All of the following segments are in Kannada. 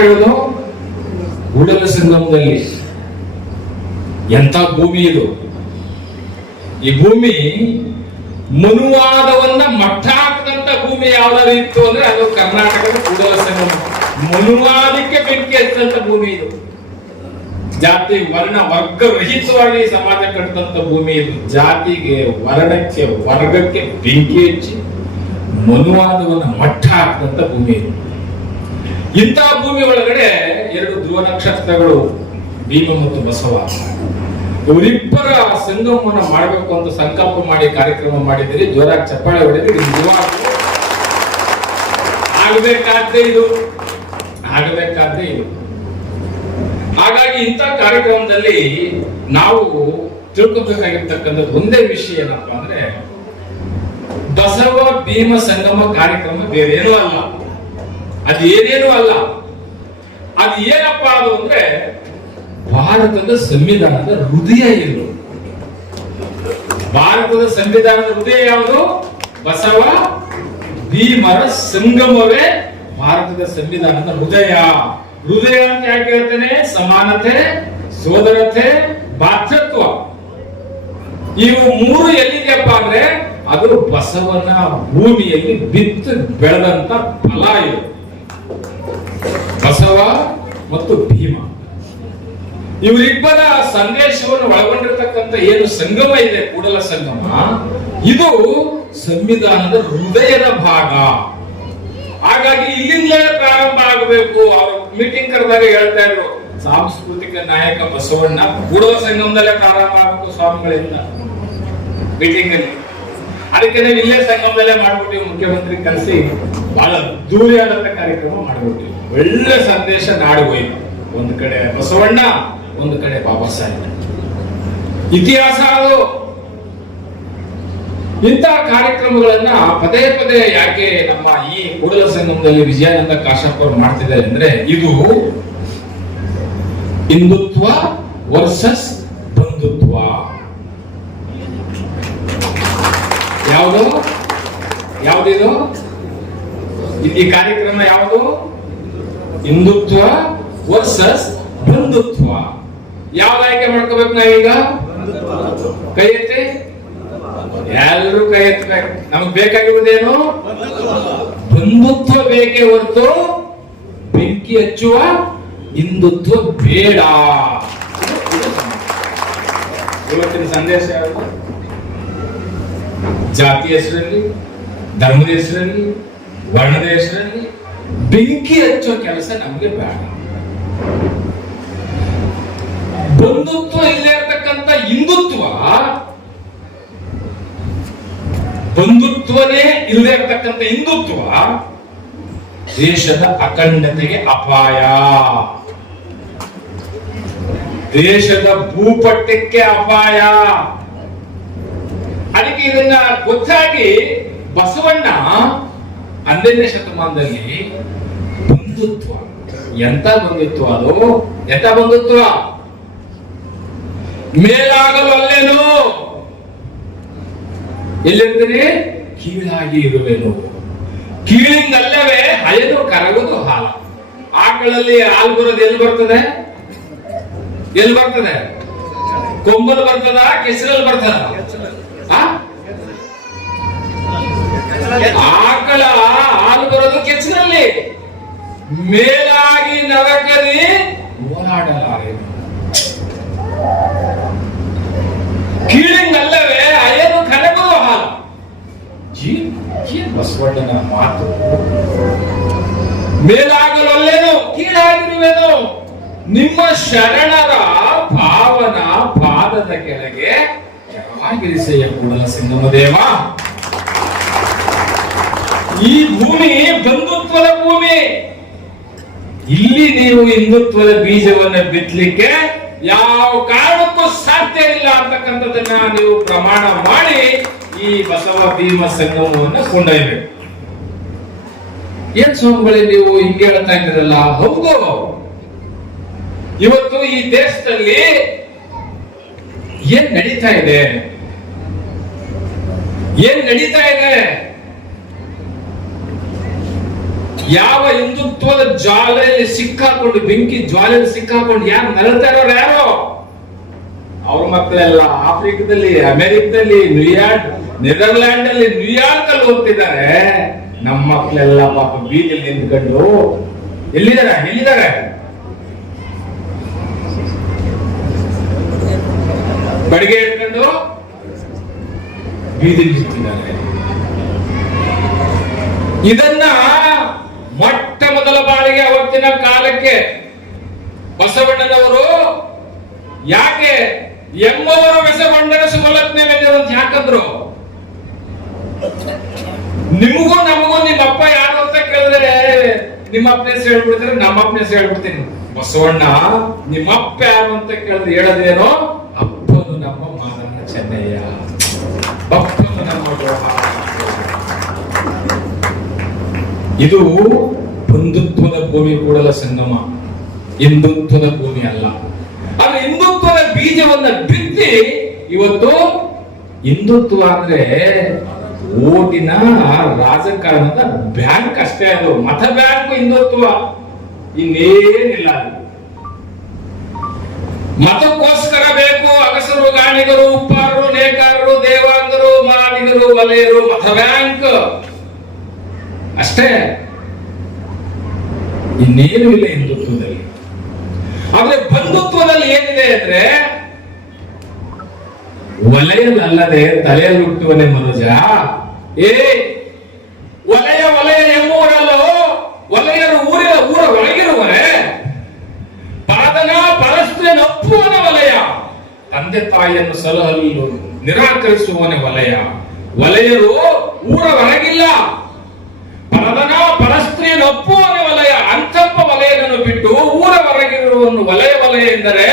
ಹೇಳೋದು? ಸಂಗಮದಲ್ಲಿ. ಎಂತ ಭೂಮಿ ಇದು? ಈ ಭೂಮಿ ಮನುವಾದವನ್ನ ಮಟ್ಟ ಹಾಕದಂತ ಭೂಮಿ ಯಾವ್ದಾದ್ರು ಇತ್ತು ಅಂದ್ರೆ ಅದು ಕರ್ನಾಟಕದ ಕೂಡಲ ಸಂಗಮ. ಮನುವಾದಕ್ಕೆ ಬೆಂಕಿ ಹಚ್ಚಂತ ಭೂಮಿ ಇದು. ಜಾತಿ ವರ್ಣ ವರ್ಗ ರಹಿತವಾಗಿ ಸಮಾಜ ಕಟ್ಟಂತ ಭೂಮಿ ಇದು. ಜಾತಿಗೆ ವರ್ಣಕ್ಕೆ, ವರ್ಗಕ್ಕೆ ಬೆಂಕಿ ಹಚ್ಚಿ ಮನುವಾದವನ್ನ ಮಟ್ಟ ಹಾಕದಂತ ಭೂಮಿ ಇದು. ಇಂತಹ ಭೂಮಿ ಒಳಗಡೆ ಎರಡು ಧ್ರುವ ನಕ್ಷತ್ರಗಳು, ಭೀಮ ಮತ್ತು ಬಸವ. ಇವರಿಬ್ಬರ ಸಂಗಮವನ್ನು ಮಾಡಬೇಕು ಅಂತ ಸಂಕಲ್ಪ ಮಾಡಿ ಕಾರ್ಯಕ್ರಮ ಮಾಡಿದಿರಿ ಜೋರಾಗಿ ಚಪ್ಪಾಳೆ ಹೊಡೆದಿರಿ. ಆಗಬೇಕಾದ್ದೇ ಇದು. ಆಗಬೇಕಾದ್ರೆ ಇದು. ಹಾಗಾಗಿ ಇಂಥ ಕಾರ್ಯಕ್ರಮದಲ್ಲಿ ನಾವು ತಿಳ್ಕೊಬೇಕಾಗಿರ್ತಕ್ಕಂಥದ್ದು ಒಂದೇ ವಿಷಯ ಏನಪ್ಪಾ ಅಂದ್ರೆ ಬಸವ, ಭೀಮ, ಸಂಗಮ ಕಾರ್ಯಕ್ರಮ ಬೇರೆ ಏನೂ ಅಲ್ಲ. ಅದು ಏನೇನೂ ಅಲ್ಲ. ಅದು ಏನಪ್ಪ ಅದು ಅಂದ್ರೆ ಭಾರತದ ಸಂವಿಧಾನದ ಹೃದಯ ಇದು ಭಾರತದ ಸಂವಿಧಾನದ ಹೃದಯ ಯಾವುದು? ಬಸವ ಭೀಮರ ಸಂಗಮವೇ ಭಾರತದ ಸಂವಿಧಾನದ ಹೃದಯ. ಹೃದಯ ಅಂತ ಯಾಕೆ ಹೇಳ್ತೇನೆ? ಸಮಾನತೆ, ಸೋದರತೆ, ಬಾಧ್ಯತ್ವ. ಇವು ಮೂರು ಎಲ್ಲಿದೆಯಪ್ಪ ಅಂದ್ರೆ ಅದು ಬಸವನ ಭೂಮಿಯಲ್ಲಿ ಬಿತ್ತು ಬೆಳೆದಂತ ಫಲ ಇದು. ಬಸವ ಮತ್ತು ಭೀಮ. ಇವರಿಬ್ಬರ ಸಂದೇಶವನ್ನು ಒಳಗೊಂಡಿರ್ತಕ್ಕಂಥ ಏನು ಸಂಗಮ ಇದೆ, ಕೂಡಲ ಸಂಗಮ? ಇದು ಸಂವಿಧಾನದ ಹೃದಯದ ಭಾಗ. ಹಾಗಾಗಿ ಇಲ್ಲಿಂದಲೇ ಪ್ರಾರಂಭ ಆಗಬೇಕು. ಅವರು ಮೀಟಿಂಗ್ ಕರೆದಾಗ ಹೇಳ್ತಾ ಇದ್ರು, ಸಾಂಸ್ಕೃತಿಕ ನಾಯಕ ಬಸವಣ್ಣ ಕೂಡಲ ಸಂಗಮದಲ್ಲೇ ಪ್ರಾರಂಭ ಆಗಬೇಕು ಸ್ವಾಮಿಗಳಿಂದ. ಮೀಟಿಂಗ್ ಅಲ್ಲಿ. ಅದಕ್ಕೆ ನೀವು ಇಲ್ಲೇ ಸಂಗಮದಲ್ಲೇ ಮಾಡ್ಬಿಟ್ಟಿವಿ ಮುಖ್ಯಮಂತ್ರಿ ಕಲಸಿ ಬಹಳ ಅದ್ದೂರಿಯಾದಂತ ಕಾರ್ಯಕ್ರಮ ಮಾಡ್ಬಿಟ್ಟಿವಿ ಒಳ್ಳೆ ಸಂದೇಶ ನಾಡು ಹೋಯ್ತು. ಒಂದು ಕಡೆ ಬಸವಣ್ಣ, ಒಂದು ಕಡೆ ಬಾಬಾ ಸಾಹೇಬ್. ಇತಿಹಾಸ ಅದು. ಇಂತಹ ಕಾರ್ಯಕ್ರಮಗಳನ್ನ ಪದೇ ಪದೇ ಯಾಕೆ ನಮ್ಮ ಈ ಕೂಡಲ ಸಂಗಮದಲ್ಲಿ ವಿಜಯಾನಂದ ಕಾಶಪ್ಪ ಅವರು ಮಾಡ್ತಿದ್ದಾರೆ ಅಂದ್ರೆ ಇದು ಹಿಂದುತ್ವ ವರ್ಸಸ್ ಬಂಧುತ್ವ. ಯಾವುದು? ಯಾವುದಿದು? ಈ- ಈ ಕಾರ್ಯಕ್ರಮ ಯಾವುದು? ಹಿಂದುತ್ವ ವರ್ಸಸ್ ಬಂಧುತ್ವ. ಯಾವ ಆಯ್ಕೆ ಮಾಡ್ಕೋಬೇಕು ನಾವೀಗ? ಕೈ ಎತ್ತಿ ಎಲ್ಲರೂ ಕೈ ಎತ್ತಬೇಕು ನಮಗ್ ಬೇಕಾಗಿರುವುದೇನು ಬಂಧುತ್ವ ಬೇಕೇ ಹೊರತು ಬೆಂಕಿ ಹಚ್ಚುವ ಹಿಂದುತ್ವ ಬೇಡ. ಇವತ್ತಿನ ಸಂದೇಶ ಯಾವುದು? ಜಾತಿ ಹೆಸರಲ್ಲಿ, ಧರ್ಮದ ಹೆಸರಲ್ಲಿ, ವರ್ಣದ ಹೆಸರಲ್ಲಿ ಬೆಂಕಿ ಹಚ್ಚೋ ಕೆಲಸ ನಮಗೆ ಬೇಡ. ಬಂಧುತ್ವ ಇಲ್ಲೇ ಇರ್ತಕ್ಕಂಥ ಹಿಂದುತ್ವ ಬಂಧುತ್ವನೇ ಇಲ್ಲದೆ ಇರ್ತಕ್ಕಂಥ ಹಿಂದುತ್ವ ದೇಶದ ಅಖಂಡತೆಗೆ ಅಪಾಯ. ದೇಶದ ಭೂಪಟ್ಟಕ್ಕೆ ಅಪಾಯ. ಅದಕ್ಕೆ ಇದನ್ನ ಗೊತ್ತಾಗಿ ಬಸವಣ್ಣ ಹನ್ನೆರಡನೇ ಶತಮಾನದಲ್ಲಿ ಬಂಧುತ್ವ. ಎಂತ ಬಂಧುತ್ವ ಅದು? ಎಂತ ಬಂಧುತ್ವ? ಮೇಲಾಗಲು ಅಲ್ಲೇನು? ಎಲ್ಲಿರ್ತೀನಿ? ಕೀಳಾಗಿ ಇರುವೆನು. ಕೀಳಿಂದಲ್ಲವೇ ಹಳೆದು ಕರಗುದು ಹಾಲ. ಆಕಳಲ್ಲಿ ಹಾಲು ಬರೋದು ಎಲ್ಲಿ ಬರ್ತದೆ? ಎಲ್ಲಿ ಬರ್ತದೆ? ಕೊಂಬಲ್ ಬರ್ತದ, ಕೆಸರಲ್ಲಿ ಬರ್ತದ ಆ? ಆಕಳ ಹಾಲು ಬರೋದು ಕೆಚ್ಚಿನಲ್ಲಿ ಮೇಲಾಗಿ ನರಕದಿ ಓಡಾಡಲಾರೆ ಕೀಳಿಂಗಲ್ಲವೇ, ಅಯ್ಯನು ಕನಗುವ ಹಾಲು. ಜೀ ಬಸವಣ್ಣನ ಮಾತು. ಮೇಲಾಗಲು ಅಲ್ಲೇನು ಕೀಳಾಗಿರುವೆನು. ನಿಮ್ಮ ಶರಣರ ಭಾವನ ಪಾದದ ಕೆಳಗೆ ಕೆಳವಾಗಿರಿಸೆಯ ಕೂಡಲ ಸಿಂಗಮದೇವ ಈ ಭೂಮಿ ಬಂಧುತ್ವದ ಭೂಮಿ. ಇಲ್ಲಿ ನೀವು ಹಿಂದುತ್ವದ ಬೀಜವನ್ನು ಬಿತ್ತಲಿಕ್ಕೆ ಯಾವ ಕಾರಣಕ್ಕೂ ಸಾಧ್ಯ ಇಲ್ಲ ಅಂತಕ್ಕಂಥದನ್ನ ನೀವು ಪ್ರಮಾಣ ಮಾಡಿ ಈ ಬಸವ ಭೀಮ ಸಂಗಮವನ್ನು ಕೊಂಡೊಯ್ಬೇಕು. ಏನ್ ಸ್ವಾಮಿಗಳೇ, ನೀವು ಹಿಂಗೆ ಹೇಳ್ತಾ ಇದ್ದೀರಲ್ಲ? ಹೌದು ಇವತ್ತು ಈ ದೇಶದಲ್ಲಿ ಏನ್ ನಡೀತಾ ಇದೆ? ಏನ್ ನಡೀತಾ ಇದೆ? ಯಾವ ಹಿಂದುತ್ವದ ಜ್ವಾಲೆಯಲ್ಲಿ ಸಿಕ್ಕಾಕೊಂಡು, ಬೆಂಕಿ ಜ್ವಾಲೆಯಲ್ಲಿ ಸಿಕ್ಕಾಕೊಂಡು ಯಾರು ನರಳ್ತಾ ಇರೋರು ಯಾರು? ಅವ್ರ ಮಕ್ಕಳೆಲ್ಲ ಆಫ್ರಿಕಾದಲ್ಲಿ, ಅಮೆರಿಕದಲ್ಲಿ, ನ್ಯೂಯಾರ್ಕ್ ನೆದರ್ಲ್ಯಾಂಡ್ ಅಲ್ಲಿ ನ್ಯೂಯಾರ್ಕ್ ಅಲ್ಲಿ ಹೋಗ್ತಿದ್ದಾರೆ ನಮ್ಮ ಮಕ್ಕಳೆಲ್ಲ ಪಾಪ ಬೀದಿಯಲ್ಲಿ ನಿಂತ್ಕೊಂಡು, ಎಲ್ಲಿದ್ದಾರೆ ಎಲ್ಲಿದ್ದಾರೆ? ಬಡಿಗೆ ಹಿಡ್ಕೊಂಡು ಬೀದಿ ನಿಂತಿದ್ದಾರೆ. ಇದನ್ನ ಮೊಟ್ಟ ಮೊದಲ ಬಾರಿಗೆ ಅವತ್ತಿನ ಕಾಲಕ್ಕೆ ಬಸವಣ್ಣನವರು ಯಾಕೆ ಎಂಬವರು ಬಸವಣ್ಣನ ಸುಮಲತ್ನೆ ಅಂತ ಯಾಕಂದ್ರು ನಿಮಗೂ ನಮಗೂ ನಿಮ್ಮ ಅಪ್ಪ ಯಾರು ಅಂತ ಕೇಳಿದ್ರೆ ನಿಮ್ಮ ಅಪ್ಪನ ಹೆಸರು ಹೇಳ್ಬಿಡ್ತಾರೆ ನಮ್ಮ ಅಪ್ಪನ ಹೆಸರು ಹೇಳ್ಬಿಡ್ತೀನಿ ಬಸವಣ್ಣ ನಿಮ್ಮ ಅಪ್ಪ ಯಾರು ಅಂತ ಕೇಳಿದ್ರೆ ಹೇಳದೇನೋ, ಅಪ್ಪನು ನಮ್ಮ ಮಾರಣ್ಣ ಚೆನ್ನಯ್ಯ ಅಪ್ಪನು ನಮ್ಮ ಜೋಹಾರ್. ಇದು ಬಂಧುತ್ವದ ಭೂಮಿ ಕೂಡಲ ಸಂಗಮ. ಹಿಂದುತ್ವದ ಭೂಮಿ ಅಲ್ಲ. ಆದ್ರೆ ಹಿಂದುತ್ವದ ಬೀಜವನ್ನ ಬಿತ್ತಿ ಇವತ್ತು ಹಿಂದುತ್ವ ಅಂದ್ರೆ ಓಟಿನ ರಾಜಕಾರಣದ ಬ್ಯಾಂಕ್ ಅಷ್ಟೇ ಅದು. ಮತ ಬ್ಯಾಂಕ್ ಹಿಂದುತ್ವ. ಇನ್ನೇನಿಲ್ಲ. ಮತಕ್ಕೋಸ್ಕರ ಬೇಕು ಅಗಸರು, ಗಾಣಿಗರು, ಉಪ್ಪಾರರು, ನೇಕಾರರು, ದೇವಾಂಗರು, ಮಾದಿಗರು ವಲಯರು ಮತ ಬ್ಯಾಂಕ್. ಅಷ್ಟೇ. ಇನ್ನೇನು ಇಲ್ಲ ಹಿಂದುತ್ವದಲ್ಲಿ ಆದ್ರೆ ಬಂಧುತ್ವದಲ್ಲಿ ಏನಿದೆ ಅಂದ್ರೆ ವಲಯದಲ್ಲದೆ ತಲೆಯಲ್ಲಿ ಹುಟ್ಟುವನೆ ಮನುಜ ಏ ವಲಯ ವಲಯ ಎಂಬುವರಲ್ಲೋ ವಲಯರು ಊರಿನ ಊರ ಒಳಗಿರುವರೆ? ಪರದನ ಪರಸ್ತ್ರೀ ನಪ್ಪುವನ ವಲಯ ತಂದೆ ತಾಯಿಯನ್ನು ಸಲಹಲು ನಿರಾಕರಿಸುವನೆ ವಲಯ ವಲಯರು ಊರ ಹೊರಗಿಲ್ಲ. ಪರದನ ಪರಸ್ತ್ರೀ ಒಪ್ಪುವನ ವಲಯ ಅಂತಪ್ಪ ವಲಯವನ್ನು ಬಿಟ್ಟು ಊರ ಹೊರಗಿರುವನು ವಲಯ ವಲಯ ಎಂದರೆ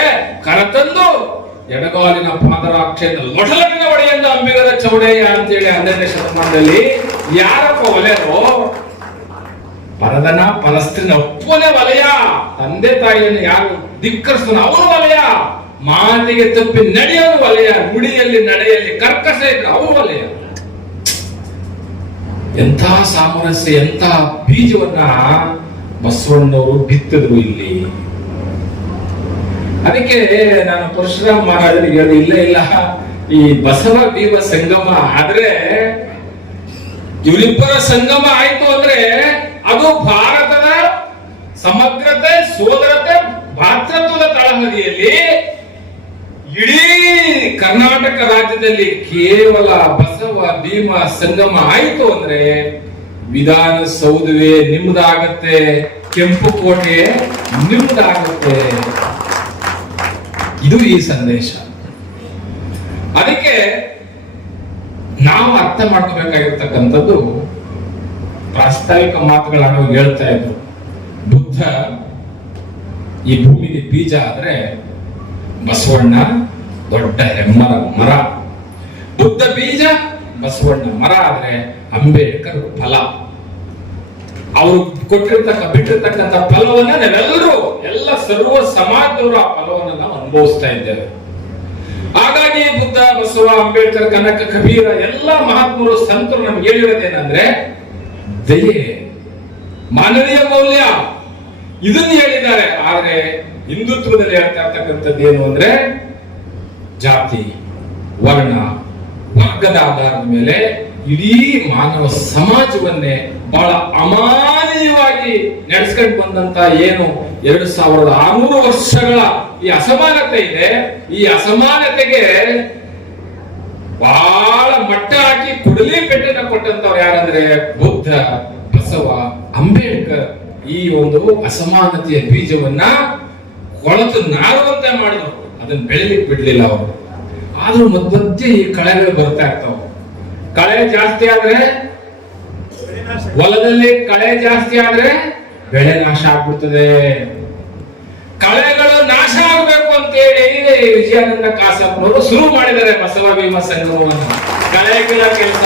ಕರತಂದು ಎಡಗಾಲಿನ ಪಾದರಾಕ್ಷೆಯಿಂದ ಲೊಟಲಟಿನ ಒಡೆಯಿಂದ ಅಂಬಿಗರ ಚೌಡಯ್ಯ ಅಂತೇಳಿ ಹನ್ನೆರಡನೇ ಶತಮಾನದಲ್ಲಿ ಯಾರಪ್ಪ ವಲಯರು? ಪರದನ ಪರಸ್ತ್ರೀನ ಒಪ್ಪುವನೇ ವಲಯ, ತಂದೆ ತಾಯಿಯನ್ನು ಯಾರು? ಧಿಕ್ಕರಿಸ್ತಾನ ಅವನು ವಲಯ, ಮಾತಿಗೆ ತಪ್ಪಿ ನಡೆಯೋನು ವಲಯ, ನುಡಿಯಲ್ಲಿ ನಡೆಯಲ್ಲಿ ಕರ್ಕಶ ಇದ್ರೆ ಅವನು ವಲಯ. ಎಂಥ ಸಾಮರಸ್ಯ, ಎಂಥ ಬೀಜವನ್ನ ಬಸವಣ್ಣವರು ಬಿತ್ತಿದ್ರು ಇಲ್ಲಿ. ಅದಕ್ಕೆ ನಾನು ಪರಶುರಾಮ್ ಮಹಾರಾಜರಿಗೆ ಹೇಳಿದೆ, ಇಲ್ಲ ಇಲ್ಲ, ಈ ಬಸವ ಭೀಮ ಸಂಗಮ ಆದ್ರೆ ಇವರಿಬ್ಬರ ಸಂಗಮ ಆಯ್ತು ಅಂದ್ರೆ ಅದು ಭಾರತದ ಸಮಗ್ರತೆ ಸೋದರತೆ ಭಾತೃತ್ವದ ತಳಹದಿಯಲ್ಲಿ ಇಡೀ ಕರ್ನಾಟಕ ರಾಜ್ಯದಲ್ಲಿ ಕೇವಲ ಬಸವ, ಭೀಮ, ಸಂಗಮ ಆಯಿತು ಅಂದ್ರೆ ವಿಧಾನಸೌಧವೇ ನಿಮ್ಮದಾಗತ್ತೆ ಕೆಂಪು ಕೋಟೆ ನಿಮ್ಮದಾಗತ್ತೆ ಇದು ಈ ಸಂದೇಶ. ಅದಕ್ಕೆ ನಾವು ಅರ್ಥ ಮಾಡ್ಕೋಬೇಕಾಗಿರ್ತಕ್ಕಂಥದ್ದು ಪ್ರಾಸ್ತಾವಿಕ ಮಾತುಗಳನ್ನು ಹೇಳ್ತಾ ಇದ್ರು. ಬುದ್ಧ ಈ ಭೂಮಿಗೆ ಬೀಜ ಆದ್ರೆ ಬಸವಣ್ಣ ದೊಡ್ಡ ಹೆಮ್ಮರ ಮರ. ಬುದ್ಧ ಬೀಜ, ಬಸವಣ್ಣ ಮರ ಆದ್ರೆ ಅಂಬೇಡ್ಕರ್ ಫಲ. ಅವರು ಕೊಟ್ಟಿರ್ತಕ್ಕ, ಬಿಟ್ಟಿರ್ತಕ್ಕಂಥ ಫಲವನ್ನ ನಾವೆಲ್ಲರೂ, ಎಲ್ಲ ಸರ್ವ ಸಮಾಜದವರು ಆ ಫಲವನ್ನ ನಾವು ಅನುಭವಿಸ್ತಾ ಇದ್ದೇವೆ. ಹಾಗಾಗಿ ಬುದ್ಧ, ಬಸವ, ಅಂಬೇಡ್ಕರ್, ಕನಕ, ಕಬೀರ, ಎಲ್ಲ ಮಹಾತ್ಮರು, ಸಂತರು ನಮ್ಗೆ ಹೇಳಿರೋದೇನಂದ್ರೆ, ದಯೆ, ಮಾನವೀಯ ಮೌಲ್ಯ. ಇದನ್ನು ಹೇಳಿದ್ದಾರೆ. ಆದ್ರೆ ಹಿಂದುತ್ವದಲ್ಲಿ ಹೇಳ್ತಾ ಇರ್ತಕ್ಕಂಥದ್ದು ಏನು ಅಂದ್ರೆ ಜಾತಿ, ವರ್ಣ, ವರ್ಗದ ಆಧಾರದ ಮೇಲೆ ಇಡೀ ಮಾನವ ಸಮಾಜವನ್ನೇ ಬಹಳ ಅಮಾನವೀಯವಾಗಿ ನಡೆಸ್ಕೊಂಡು ಬಂದಂತ ಏನು ಎರಡು ಸಾವಿರದ ಆರ್ನೂರು ವರ್ಷಗಳ ಈ ಅಸಮಾನತೆ ಇದೆ. ಈ ಅಸಮಾನತೆಗೆ ಬಹಳ ಮಟ್ಟ ಹಾಕಿ ಕುಡಲಿ ಪೆಟ್ಟನ್ನ ಕೊಟ್ಟಂತವ್ರು ಯಾರಂದ್ರೆ ಬುದ್ಧ, ಬಸವ, ಅಂಬೇಡ್ಕರ್. ಈ ಒಂದು ಅಸಮಾನತೆಯ ಬೀಜವನ್ನ ಕೊಳತು ನಾರುವಂತೆ ಮಾಡಿದ್ರು. ಅದನ್ನ ಬೆಳಿಲಿಕ್ಕೆ ಬಿಡ್ಲಿಲ್ಲ ಅವರು. ಆದ್ರೂ ಮತ್ತೆ ಈ ಕಳೆಗಳು ಬರ್ತಾ ಇರ್ತಾವ. ಕಳೆ ಜಾಸ್ತಿ ಆದ್ರೆ ಹೊಲದಲ್ಲಿ ಕಳೆ ಜಾಸ್ತಿ ಆದ್ರೆ ಬೆಳೆ ನಾಶ ಆಗ್ಬಿಡ್ತದೆ. ಕಳೆಗಳು ನಾಶ ಆಗ್ಬೇಕು ಅಂತೇಳಿ ವಿಜಯಾನಂದ ಕಾಸಪ್ಪನವರು ಶುರು ಮಾಡಿದ್ದಾರೆ ಬಸವ ಭೀಮ ಸಂಗಮವನ್ನು. ಕಳೆಗಳ ಕೆಲಸ.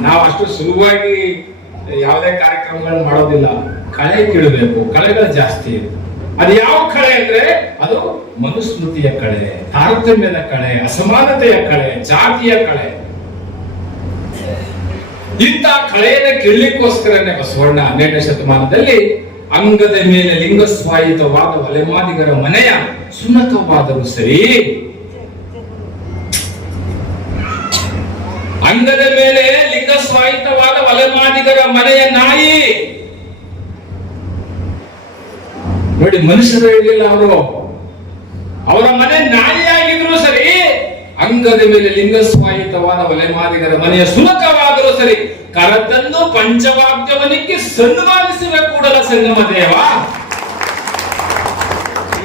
ನಾವು ಅಷ್ಟು ಸುಲಭವಾಗಿ ಯಾವುದೇ ಕಾರ್ಯಕ್ರಮಗಳನ್ನು ಮಾಡೋದಿಲ್ಲ. ಕಳೆ ಕೀಳಬೇಕು. ಕಳೆಗಳು ಜಾಸ್ತಿ. ಅದು ಯಾವ ಕಳೆ ಅಂದ್ರೆ? ಅದು ಮನುಸ್ಮೃತಿಯ ಕಳೆ, ತಾರತಮ್ಯದ ಕಳೆ, ಅಸಮಾನತೆಯ ಕಳೆ, ಜಾತಿಯ ಕಳೆ. ಇಂಥ ಕಳೆಯನ್ನು ಕೇಳಲಿಕ್ಕೋಸ್ಕರನೇ ಬಸವಣ್ಣ ಹನ್ನೆರಡನೇ ಶತಮಾನದಲ್ಲಿ ಅಂಗದ ಮೇಲೆ ಲಿಂಗಸ್ವಾಯಿತವಾದ ಒಲೆಮಾದಿಗರ ಮನೆಯ ಸುನಕವಾದರೂ ಸರಿ, ಅಂಗದ ಮೇಲೆ ಲಿಂಗಸ್ವಾಯಿತವಾದ ಒಲೆಮಾದಿಗರ ಮನೆಯ ನಾಯಿ ನೋಡಿ, ಮನುಷ್ಯರು ಹೇಳಿಲ್ಲ ಅವರು. ಅವರ ಮನೆ ನಾಯಿಯಾಗಿದ್ರು ಸರಿ, ಅಂಗದ ಮೇಲೆ ಲಿಂಗಸ್ವಾಯಿತವಾದ ಒಲೆಮಾದಿಗರ ಮನೆಯ ಸುಲಕವಾದರೂ ಸರಿ ಕರತನ್ನು ಪಂಚವಾಕ್ಯವನಿಕ್ಕೆ ಸನ್ಮಾನಿಸುವ ಕೂಡಲ ಸಂಗಮ ದೇವ.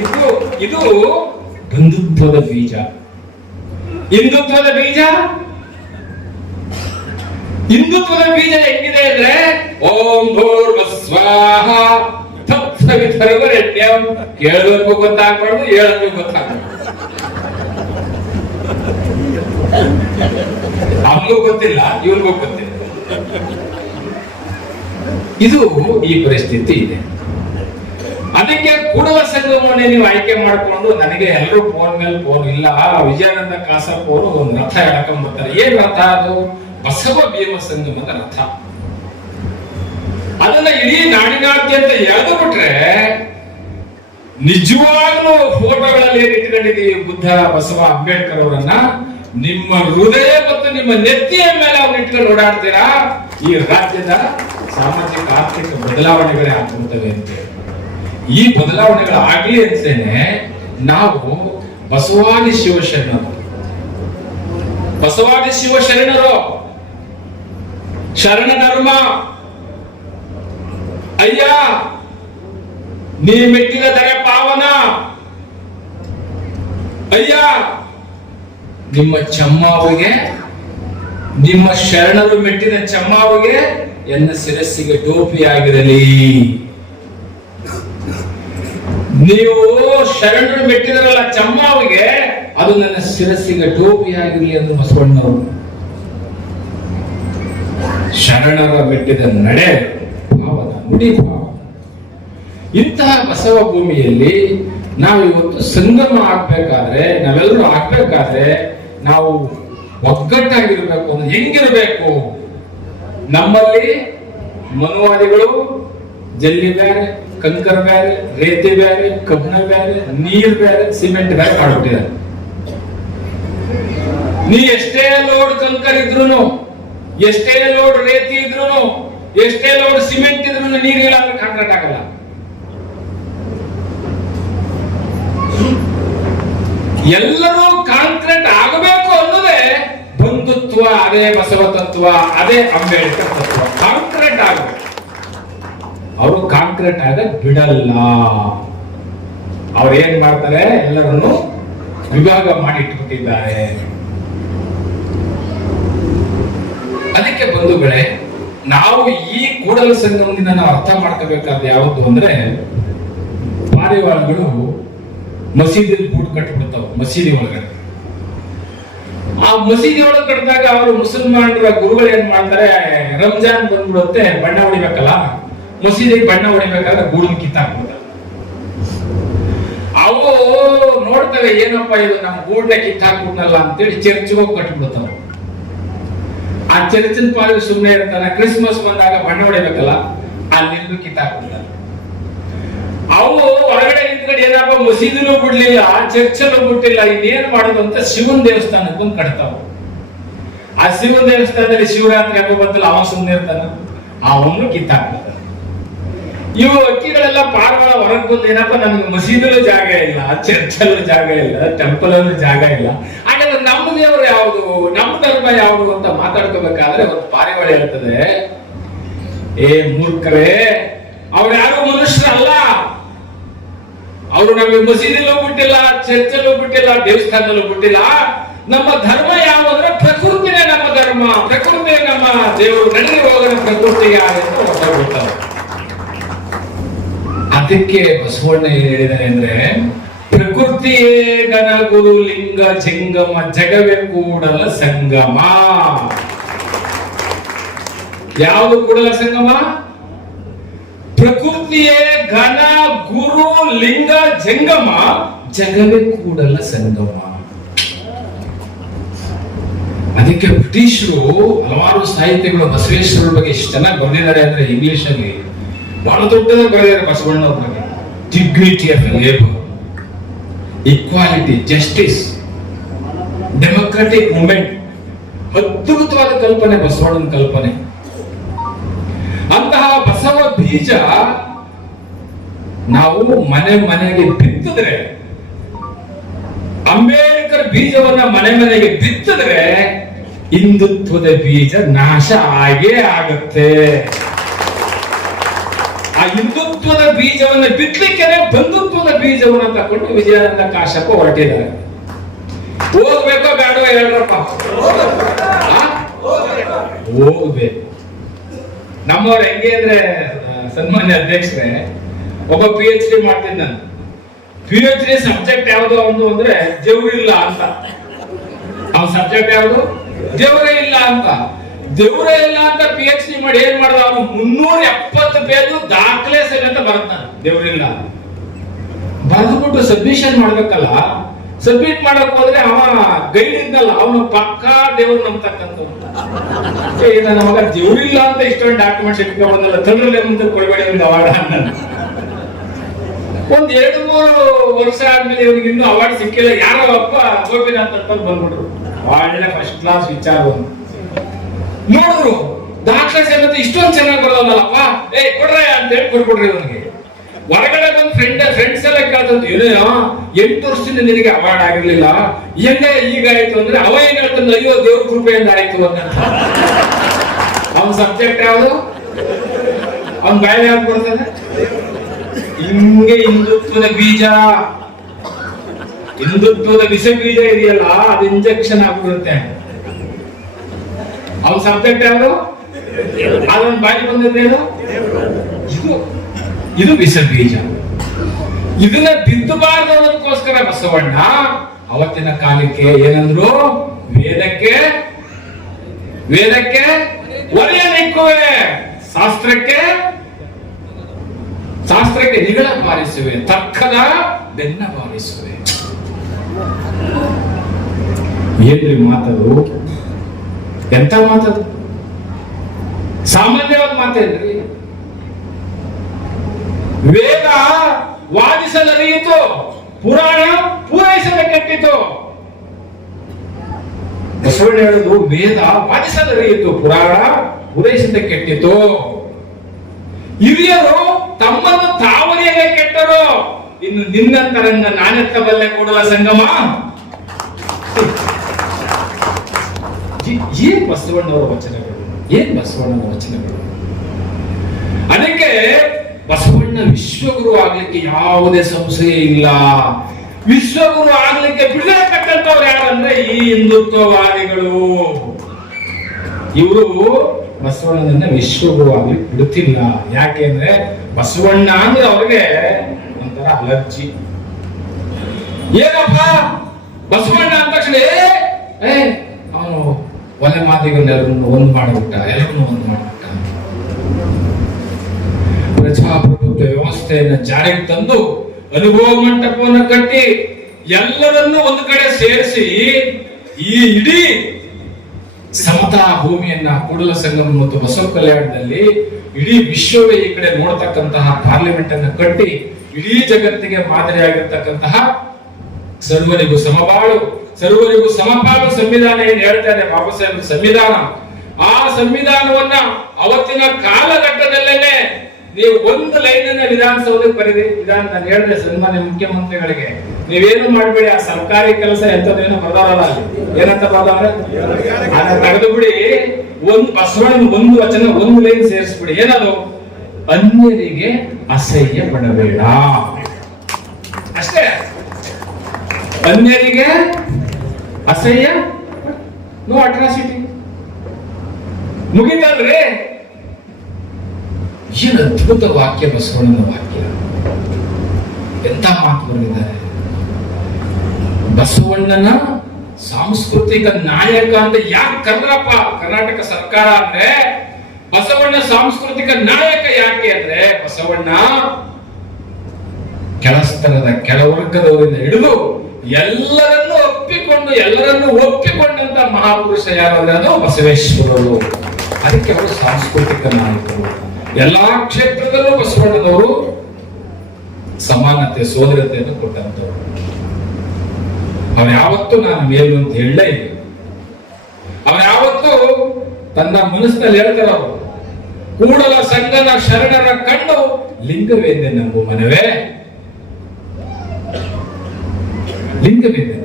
ಇದು ಇದು ಬಂಧುತ್ವದ ಬೀಜ. ಹಿಂದುತ್ವದ ಬೀಜ? ಹಿಂದುತ್ವದ ಬೀಜ ಹೆಂಗಿದೆ ಅಂದ್ರೆ, ಓಂ ಭೂರ್ವ ಸ್ವಾಹ. ತತ್ಸವಿತರ್ವರೆಡ್ಯಂ ಕೇಳಬೇಕು ಗೊತ್ತಾಗ್ಬಾರ್ದು ಹೇಳೋರ್ಗೂ ಗೊತ್ತಾಗ್ಬಾರ್ದು. ಅವನಿಗೂ ಗೊತ್ತಿಲ್ಲ, ಇವ್ರಿಗೂ ಗೊತ್ತಿಲ್ಲ. ಇದು ಈ ಪರಿಸ್ಥಿತಿ ಇದೆ. ಅದಕ್ಕೆ ಕುಡುವ ಸಂಗಮವನ್ನೇ ನೀವು ಆಯ್ಕೆ ಮಾಡಿಕೊಂಡು ನನಗೆ ಎಲ್ಲರೂ ಫೋನ್ ಮೇಲೆ ಫೋನ್ ಇಲ್ಲ, ವಿಜಯಾನಂದ ಕಾಸರ್ಪೋರು ಒಂದು ರಥ ಎಳ್ಕೊಂಡ್ ಬರ್ತಾರೆ. ಏನ್ ರಥ ಅದು? ಬಸವ ಭೀಮ ಸಂಗಮದ ರಥ. ಅದನ್ನ ಇಡೀ ನಾಡಿನಾದ್ಯಂತ ಎಳೆದು ಬಿಟ್ರೆ ನಿಜವಾಗ್ಲೂ ಫೋಟೋಗಳಲ್ಲಿ ಏನ್ ಇಟ್ಕೊಂಡಿದ್ದೀವಿ ಬುದ್ಧ ಬಸವ ಅಂಬೇಡ್ಕರ್ ಅವರನ್ನ. ನಿಮ್ಮ ಹೃದಯ ಮತ್ತು ನಿಮ್ಮ ನೆತ್ತಿಯ ಮೇಲೆ ಅವ್ರು ಇಟ್ಕೊಂಡು ಓಡಾಡ್ತೀರಾ? ಈ ರಾಜ್ಯದ ಸಾಮಾಜಿಕ, ಆರ್ಥಿಕ ಬದಲಾವಣೆಗಳೇ ಆಗ್ಬಿಡ್ತವೆ ಅಂತ ಈ ಬದಲಾವಣೆಗಳು ಆಗ್ಲಿ ಅಂತೇನೆ ನಾವು ಬಸವಾದಿ ಶಿವಶರಣರು. ಬಸವಾದಿ ಶಿವಶರಣರು. ಶರಣ ಧರ್ಮ. ಅಯ್ಯ, ನೀ ಮೆಟ್ಟಿದ ದರೆ ಪಾವನ. ಅಯ್ಯ, ನಿಮ್ಮ ಚಮ್ಮಾವಿಗೆ, ನಿಮ್ಮ ಶರಣರು ಮೆಟ್ಟಿದ ಚಮ್ಮಾವಿಗೆ ಎನ್ನ ಶಿರಸ್ಸಿಗೆ ಟೋಪಿಯಾಗಿರಲಿ ನೀವು ಶರಣರು ಮೆಟ್ಟಿದರಲ್ಲ ಚಮ್ಮಾವಿಗೆ, ಅದು ನನ್ನ ಶಿರಸ್ಸಿಗೆ ಟೋಪಿಯಾಗಿರಲಿ ಎಂದು ಬಸವಣ್ಣವರು. ಶರಣರ ಮೆಟ್ಟಿದ ನಡೆ ಇಂತಹ ಬಸವ ಭೂಮಿಯಲ್ಲಿ ನಾವು ಇವತ್ತು ಸಂಗಮ ಆಗ್ಬೇಕಾದ್ರೆ, ನಾವೆಲ್ಲರೂ ಆಗ್ಬೇಕಾದ್ರೆ ನಾವು ಒಗ್ಗಟ್ಟಾಗಿರ್ಬೇಕು ಅಂದ್ರೆ ಹೆಂಗಿರ್ಬೇಕು? ನಮ್ಮಲ್ಲಿ ಮನುವಾದಿಗಳು, ಜಲ್ಲಿ ಬೇರೆ ಕಂಕರ್ ಬೇರೆ ರೇತಿ ಬೇರೆ ಕಬ್ಬಣ ಬೇರೆ ನೀರ್ ಬೇರೆ ಸಿಮೆಂಟ್ ಬೇರೆ ಮಾಡ್ಬಿಟ್ಟಿದ್ದಾರೆ ನೀ ಎಷ್ಟೇ ಲೋಡ್ ಕಂಕರ್ ಇದ್ರು ಎಷ್ಟೇ ಲೋಡ್ ರೇತಿ ಇದ್ರು ಎಷ್ಟೇ ಲೋಡ್ ಸಿಮೆಂಟ್ ಇದ್ರು ನೀರಿಲ್ಲ ಅಂದ್ರೆ ಕಾಂಕ್ರೀಟ್ ಆಗಲ್ಲ. ಎಲ್ಲರೂ ಕಾಂಕ್ರೀಟ್ ಆಗಬೇಕು ಅನ್ನೋದೇ ಬಂಧುತ್ವ, ಅದೇ ಬಸವ ತತ್ವ ಅದೇ ಅಂಬೇಡ್ಕರ್ ತತ್ವ. ಕಾಂಕ್ರೀಟ್ ಆಗಬೇಕು. ಅವರು ಕಾಂಕ್ರೀಟ್ ಆಗ ಬಿಡಲ್ಲ. ಅವ್ರು ಏನ್ ಮಾಡ್ತಾರೆ? ಎಲ್ಲರನ್ನು ವಿಭಾಗ ಮಾಡಿ ನಾವು ಈ ಕೂಡಲ ಸಂಗಮದಿಂದ ನಾವು ಅರ್ಥ ಮಾಡ್ಕೋಬೇಕಾದ ಯಾವುದು ಅಂದ್ರೆ ಪಾರಿವಾಳಗಳು ಮಸೀದಿ ಗೂಡು ಕಟ್ಬಿಡ್ತಾವ, ಮಸೀದಿ ಒಳಗೆ ಆ ಮಸೀದಿ ಒಳಗೆ ಕಟ್ಟಿದಾಗ ಅವರು ಮುಸಲ್ಮಾನರ ಗುರುಗಳು ಏನ್ ಮಾಡ್ತಾರೆ, ರಂಜಾನ್ ಬಂದ್ಬಿಡುತ್ತೆ, ಬಣ್ಣ ಹೊಡಿಬೇಕಲ್ಲ? ಮಸೀದಿಗೆ ಬಣ್ಣ ಹೊಡಿಬೇಕಾದ್ರೆ ಗೂಡನ್ ಕಿತ್ತಾಕ್ಬಿಡ್ತಾರೆ ಅವು ನೋಡ್ತವೆ ಏನಪ್ಪ ಇದು ನಮ್ಮ ಗೂಡ್ನ ಕಿತ್ತಾಕ್ಬಿಟ್ನಲ್ಲ ಅಂತೇಳಿ ಚರ್ಚ್ ಹೋಗಿ ಕಟ್ಬಿಡ್ತಾವ ಆ ಚರ್ಚಿನ ಪಾಲು ಸುಮ್ಮನೆ ಇರ್ತಾನ. ಕ್ರಿಸ್ಮಸ್ ಬಂದಾಗ ಬಣ್ಣ ಹೊಡಿಬೇಕಲ್ಲ ಅಲ್ಲಿ ಕಿತ್ತಾಕ್ಬಿಡ್ತಾರೆ ಅವು ಹೊರಗಡೆ ನಿಂತ್ಕೊಂಡು ಏನಪ್ಪ, ಮಸೀದಿನೂ ಬಿಡ್ಲಿಲ್ಲ ಚರ್ಚಲ್ಲೂ ಬಿಟ್ಟಿಲ್ಲ, ಇನ್ನೇನ್ ಮಾಡೋದು ಅಂತ ಶಿವನ್ ದೇವಸ್ಥಾನಕ್ಕೆ ಬಂದು ಕಟ್ತಾವ. ಆ ಶಿವನ್ ದೇವಸ್ಥಾನದಲ್ಲಿ ಶಿವರಾತ್ರಿ ಹಬ್ಬ ಬಂತಲ್ಲ, ಅವ ಸುಮ್ಮನೆ ಇರ್ತಾನ. ಅವನು ಕಿತ್ತಾಕ್ಬಿಡ್ತಾನೆ ಇವು ಅಕ್ಕಿಗಳೆಲ್ಲ ಪಾರ್ಗಳ ಹೊರಗೆ ಬಂದು ಏನಪ್ಪ, ನಮ್ಗೆ ಮಸೀದಲ್ಲೂ ಜಾಗ ಇಲ್ಲ ಚರ್ಚಲ್ಲೂ ಜಾಗ ಇಲ್ಲ ಟೆಂಪಲ್ ಜಾಗ ಇಲ್ಲ. ಹಾಗಾದ್ರೆ ನಮ್ಮ ದೇವರು ಯಾವುದು? ನಮ್ಮ ಧರ್ಮ ಯಾವುದು ಅಂತ ಮಾತಾಡ್ಕೋಬೇಕಾದ್ರೆ ಒಂದು ಪಾರಿವಾಳ ಹೇಳ್ತದೆ. ಏ ಮೂರ್ಖರೇ, ಅವ್ರು ಯಾರು ಮನುಷ್ಯರಲ್ಲ. ಅವರು ನಮಗೆ ಮಸೀದಿಲೂ ಬಿಟ್ಟಿಲ್ಲ, ಚರ್ಚಲ್ಲೂ ಬಿಟ್ಟಿಲ್ಲ, ದೇವಸ್ಥಾನದಲ್ಲೂ ಬಿಟ್ಟಿಲ್ಲ. ನಮ್ಮ ಧರ್ಮ ಯಾವಂದ್ರೆ ಪ್ರಕೃತಿನೇ ನಮ್ಮ ಧರ್ಮ. ಪ್ರಕೃತಿ ನಮ್ಮ ದೇವರು ನನಗೆ ಹೋಗೋಣ ಪ್ರಕೃತಿಗೆ ಅಂತ ಅದಕ್ಕೆ ಬಸವಣ್ಣ ಏನ್ ಹೇಳಿದಾರೆ ಅಂದ್ರೆ ಪ್ರಕೃತಿಯೇ ಗನ ಗುರು ಲಿಂಗ ಜಂಗಮ ಜಗವೇ ಕೂಡಲ ಸಂಗಮ. ಯಾವುದು ಕೂಡಲ ಸಂಗಮ? ಪ್ರಕೃತಿಯೇ ಘನ ಗುರು ಲಿಂಗ ಜಂಗಮ ಜಗವೇ ಕೂಡಲ ಸಂಗಮ. ಅದಕ್ಕೆ ಬ್ರಿಟಿಷರು ಹಲವಾರು ಸಾಹಿತ್ಯಗಳು ಬಸವೇಶ್ವರ ಬಗ್ಗೆ ಇಷ್ಟು ಚೆನ್ನಾಗಿ ಬರೆದಿದ್ದಾರೆ ಅಂದ್ರೆ ಇಂಗ್ಲಿಷ್ ಅಲ್ಲಿ. ಬಹಳ ದೊಡ್ಡದಾಗಿ ಬರೆದಿದ್ದಾರೆ ಬಸವಣ್ಣವ್ರ ಬಗ್ಗೆ. Dignity of labour equality justice democratic movement ಅದ್ಭುತವಾದ ಕಲ್ಪನೆ, ಬಸವಣ್ಣನ ಕಲ್ಪನೆ. ಅಂತಹ ಬಸವ ಬೀಜ ನಾವು ಮನೆ ಮನೆಗೆ ಬಿತ್ತಿದ್ರೆ, ಅಂಬೇಡ್ಕರ್ ಬೀಜವನ್ನ ಮನೆ ಮನೆಗೆ ಬಿತ್ತಿದ್ರೆ, ಹಿಂದುತ್ವದ ಬೀಜ ನಾಶ ಆಗೇ ಆಗುತ್ತೆ. ಆ ಹಿಂದುತ್ವದ ಬೀಜವನ್ನು ಬಿತ್ತಲಿಕ್ಕೆ ಬಂಧುತ್ವದ ಬೀಜವನ್ನು ತಕೊಂಡು ವಿಜಯಾನಂದ ಕಾಶಪ್ಪ ಹೊರಟಿದ್ದಾರೆ. ಹೋಗ್ಬೇಕೋ ಬೇಡವೋ ಹೇಳ್ರಪ್ಪ? ಹೋಗ್ಬೇಕು. ನಮ್ಮವ್ರ ಹೆಂಗೆ ಅಂದ್ರೆ ಸನ್ಮಾನ್ಯ ಅಧ್ಯಕ್ಷರೇ, ಒಬ್ಬ ಪಿ ಎಚ್ ಡಿ ಮಾಡ್ತೀನಿ ನಾನು. ಪಿ ಎಚ್ ಡಿ ಸಬ್ಜೆಕ್ಟ್ ಯಾವುದು ಒಂದು ಅಂದ್ರೆ ದೇವ್ರಿಲ್ಲ ಅಂತ. ಅವ್ನ ಸಬ್ಜೆಕ್ಟ್ ಯಾವುದು? ದೇವರೇ ಇಲ್ಲ ಅಂತ. ದೇವರೇ ಇಲ್ಲ ಅಂತ ಪಿ ಎಚ್ ಡಿ ಮಾಡಿ ಏನ್ ಮಾಡ್ದ ಅವನು? ಮುನ್ನೂರ ಎಪ್ಪತ್ತು ಪೇಜು ದಾಖಲೆ ಸಮೇತ ಬರುತ್ತಾನೆ. ದೇವರಿಲ್ಲ ಬರೆದ್ಬಿಟ್ಟು ಸಬ್ಮಿಷನ್ ಮಾಡ್ಬೇಕಲ್ಲ ಸಬ್ಮಿಟ್ ಮಾಡಕ್ ಹೋದ್ರೆ ಅವ ಗೈಡ್ ಇದ್ದಲ್ಲ ಅವನು ಪಕ್ಕಾ ದೇವ್ರು ನಂಬತಕ್ಕಂಥ ಏ ನನ್ನ ಮಗ ದೇವ್ರಿಲ್ಲ ಅಂತ ಇಷ್ಟೊಂದು ಡಾಕ್ಯುಮೆಂಟ್ಸ್ ಇಟ್ಕೊಂಡ್ ಬಂದಲ್ಲ ತಂದ್ರಲ್ಲಿ ಮುಂದೆ ಕೊಡಬೇಡಿ ಒಂದು ಅವಾರ್ಡ್ ಒಂದ್ ಎರಡು ಮೂರು ವರ್ಷ ಆದ್ಮೇಲೆ ಇವ್ರಿಗೆ ಇನ್ನೂ ಅವಾರ್ಡ್ ಸಿಕ್ಕಿಲ್ಲ. ಯಾರೋ ಅಪ್ಪ ಗೋಪಿನಾಥ್ ಅಂತ ಬಂದ್ಬಿಟ್ರು. ಒಳ್ಳೆ ಫಸ್ಟ್ ಕ್ಲಾಸ್ ವಿಚಾರ ಒಂದು ನೋಡಿದ್ರು ದಾಖಲೆ ಸಮೇತ ಇಷ್ಟೊಂದು ಚೆನ್ನಾಗಿ ಬರೋದಲ್ಲಪ್ಪ? ಏ ಕೊಡ್ರೆ ಅಂತ ಹೇಳಿ ಕೊಟ್ಬಿಡ್ರಿ ನನಗೆ ಹೊರಗಡೆ ಬಂದು ಫ್ರೆಂಡ್ ಫ್ರೆಂಡ್ಸ್ ಎಲ್ಲ ಕೇಳ್ತಂತ ಏನೋ ಎಂಟು ವರ್ಷದಿಂದ ನಿನಗೆ ಅವಾರ್ಡ್ ಆಗಿರ್ಲಿಲ್ಲ. ಹೆಂಗೆ ಈಗ ಆಯ್ತು ಅಂದ್ರೆ ಅವ ಏನ್ ಹೇಳ್ತಾನೆ, ಅಯ್ಯೋ, ದೇವ್ರ ಕೃಪೆಯಿಂದ ಆಯ್ತು ಅಂತ. ಅವ್ನ ಸಬ್ಜೆಕ್ಟ್ ಯಾವುದು? ಅವ್ನ ಬಾಯಲ್ಲಿ ಯಾವ್ದು ಕೊಡ್ತಾನೆ ಹಿಂಗೆ ಹಿಂದುತ್ವದ ಬೀಜ. ಹಿಂದುತ್ವದ ವಿಷ ಬೀಜ ಇದೆಯಲ್ಲ, ಅದು ಇಂಜೆಕ್ಷನ್ ಆಗ್ಬಿಡುತ್ತೆ. ಅವನ ಸಬ್ಜೆಕ್ಟ್ ಯಾರು ಅದೊಂದು ಬಾಯಿ ಬಂದಿದ್ದೇನು ಇದು ಇದು ವಿಷ ಬೀಜ ಇದನ್ನ ಬಿತ್ತಬಾರ್ದು ಅನ್ನೋದಕ್ಕೋಸ್ಕರ ಬಸವಣ್ಣ, ಅವತ್ತಿನ ಕಾಲಕ್ಕೆ ಏನಂದ್ರು? ವೇದಕ್ಕೆ ವೇದಕ್ಕೆ ಒಲೆಯ ನಿಕ್ಕುವೆ ಶಾಸ್ತ್ರಕ್ಕೆ ಶಾಸ್ತ್ರಕ್ಕೆ ನಿಗಳ ಬಾರಿಸುವೆ, ತರ್ಕದ ಬೆನ್ನ ಬಾರಿಸುವೆ. ಏನ್ರಿ ಮಾತದು? ಎಂತ ಮಾತದು ಸಾಮಾನ್ಯವಾದ ಮಾತೇನ್ರಿ ವೇದ ವಾದಿಸಲರಿಯಿತು, ಪುರಾಣ ಪೂರೈಸಲು ಕೆಟ್ಟಿತು. ಬಸವಣ್ಣ ಹೇಳುದು ವೇದ ವಾದಿಸಲರಿಯಿತು, ಪುರಾಣ ಪೂರೈಸಿದ ಕೆಟ್ಟಿತು. ಹಿರಿಯರು ತಮ್ಮನ್ನು ತಾವರಿಯಲ್ಲೇ ಕೆಟ್ಟರು. ಇನ್ನು ನಾನೆತ್ತ ನಾನೆತ್ತಬಲ್ಲೆ ಕೊಡುವ ಸಂಗಮ ಈ- ಏನ್ ಬಸವಣ್ಣವರ ವಚನಗಳು? ಏನ್ ಬಸವಣ್ಣನ ವಚನಗಳು? ಅದಕ್ಕೆ ಬಸವಣ್ಣ ವಿಶ್ವಗುರು ಆಗ್ಲಿಕ್ಕೆ ಯಾವುದೇ ಸಂಶಯ ಇಲ್ಲ. ವಿಶ್ವಗುರು ಆಗ್ಲಿಕ್ಕೆ ಬಿಡತಕ್ಕಂಥವ್ರು ಯಾರಂದ್ರೆ ಈ ಹಿಂದುತ್ವವಾದಿಗಳು. ಇವರು ಬಸವಣ್ಣನನ್ನ ವಿಶ್ವಗುರು ಆಗ್ಲಿಕ್ಕೆ ಬಿಡುತ್ತಿಲ್ಲ. ಯಾಕೆಂದ್ರೆ ಬಸವಣ್ಣ ಅಂದ್ರೆ ಅವ್ರಿಗೆ ಒಂಥರ ಅಲರ್ಜಿ. ಏನಪ್ಪ? ಬಸವಣ್ಣ ಅಂದ ತಕ್ಷಣ ಅವನು ಒಲೆ ಮಾದಿಗಳೆಲ್ಲರನ್ನು ಒಂದು ಮಾಡಿಬಿಟ್ಟ, ಎಲ್ಲರನ್ನು ಒಂದು ಮಾಡಿಬಿಟ್ಟ. ಪ್ರಜಾಪ್ರಭುತ್ವ ವ್ಯವಸ್ಥೆಯನ್ನು ಜಾರಿಗೆ ತಂದು ಅನುಭವ ಮಂಟಪವನ್ನು ಕಟ್ಟಿ ಎಲ್ಲರನ್ನೂ ಒಂದು ಕಡೆ ಸೇರಿಸಿ ಈ ಇಡೀ ಸಮತಾ ಭೂಮಿಯನ್ನ ಕೂಡಲ ಸಂಗಮ ಮತ್ತು ಬಸವ ಕಲ್ಯಾಣದಲ್ಲಿ ಇಡೀ ವಿಶ್ವವೇ ಈ ಕಡೆ ನೋಡ್ತಕ್ಕಂತಹ ಪಾರ್ಲಿಮೆಂಟ್ ಅನ್ನು ಕಟ್ಟಿ ಇಡೀ ಜಗತ್ತಿಗೆ ಮಾದರಿಯಾಗಿರ್ತಕ್ಕಂತಹ ಸರ್ವರಿಗೂ ಸಮಬಾಳು. ಸರ್ವರಿಗೂ ಸಮಪಾಲು ಸಂವಿಧಾನ ಏನು ಹೇಳ್ತಾರೆ ಬಾಬಾ ಸಾಹೇಬ್ ಸಂವಿಧಾನ. ಆ ಸಂವಿಧಾನವನ್ನ ಅವತ್ತಿನ ಕಾಲಘಟ್ಟದಲ್ಲೇ ನೀವು ಒಂದು ಲೈನ್ ಅನ್ನ ವಿಧಾನಸೌಧಕ್ಕೆ ಬರೀರಿ. ವಿಧಾನ ನಾನು ಹೇಳಿದೆ ಸನ್ಮಾನ್ಯ ಮುಖ್ಯಮಂತ್ರಿಗಳಿಗೆ. ನೀವೇನು ಮಾಡಬೇಡಿ, ಆ ಸರ್ಕಾರಿ ಕೆಲಸ ಎಂತದೇನೋ ಬರ್ದಾರಲ್ಲ ಏನಂತ ಬರದಾರ ಅದನ್ನ ತೆಗೆದು ಬಿಡಿ ಒಂದು ಬಸವಣ್ಣ ಒಂದು ವಚನ, ಒಂದು ಲೈನ್ ಸೇರಿಸ್ಬಿಡಿ. ಏನದು? ಅನ್ಯರಿಗೆ ಅಸಹ್ಯ ಪಡಬೇಡ. ಅಷ್ಟೇ. ಅನ್ಯರಿಗೆ ಅಸಹ್ಯ? ನೋ ಅಟ್ರಾಸಿಟಿ ಮುಗಿತಲ್ರಿ ಏನು ಅದ್ಭುತ ವಾಕ್ಯ ಬಸವಣ್ಣನ ವಾಕ್ಯ? ಎಂತ ಮಾತು ಬರೆದಿದ್ದಾರೆ? ಬಸವಣ್ಣನ ಸಾಂಸ್ಕೃತಿಕ ನಾಯಕ ಅಂತ ಯಾಕೆ ಕರ್ರಪ್ಪ ಕರ್ನಾಟಕ ಸರ್ಕಾರ ಅಂದ್ರೆ ಬಸವಣ್ಣ ಸಾಂಸ್ಕೃತಿಕ ನಾಯಕ ಯಾಕೆ ಅಂದ್ರೆ ಬಸವಣ್ಣ ಕೆಳಸ್ತರದ ಕೆಳವರ್ಗದವರಿಂದ ಹಿಡಿದು ಎಲ್ಲರನ್ನು ಒಪ್ಪಿಕೊಂಡು, ಎಲ್ಲರನ್ನು ಒಪ್ಪಿಕೊಂಡಂತ ಮಹಾಪುರುಷ ಯಾರಾದ್ರೆ ಅದು ಬಸವೇಶ್ವರರು. ಅದಕ್ಕೆ ಅವರು ಸಾಂಸ್ಕೃತಿಕ ನಾಯಕರು. ಎಲ್ಲಾ ಕ್ಷೇತ್ರದಲ್ಲೂ ಬಸವಣ್ಣನವರು ಸಮಾನತೆ, ಸೋದರತೆಯನ್ನು ಕೊಟ್ಟಂತವರು. ಅವ್ರು ಯಾವತ್ತೂ ನಾನು ಮೇಲು ಅಂತ ಹೇಳಲೇ ಇಲ್ಲ. ಅವ್ರು ಯಾವತ್ತೂ ತನ್ನ ಮನಸ್ಸಿನಲ್ಲಿ ಹೇಳ್ತಾರ ಕೂಡಲ ಸಂಗನ ಶರಣರ ಕಂಡು ಲಿಂಗವೇಂದೆ ನಂಬು ಮನವೇ ಲಿಂಗವೇದ್ಯ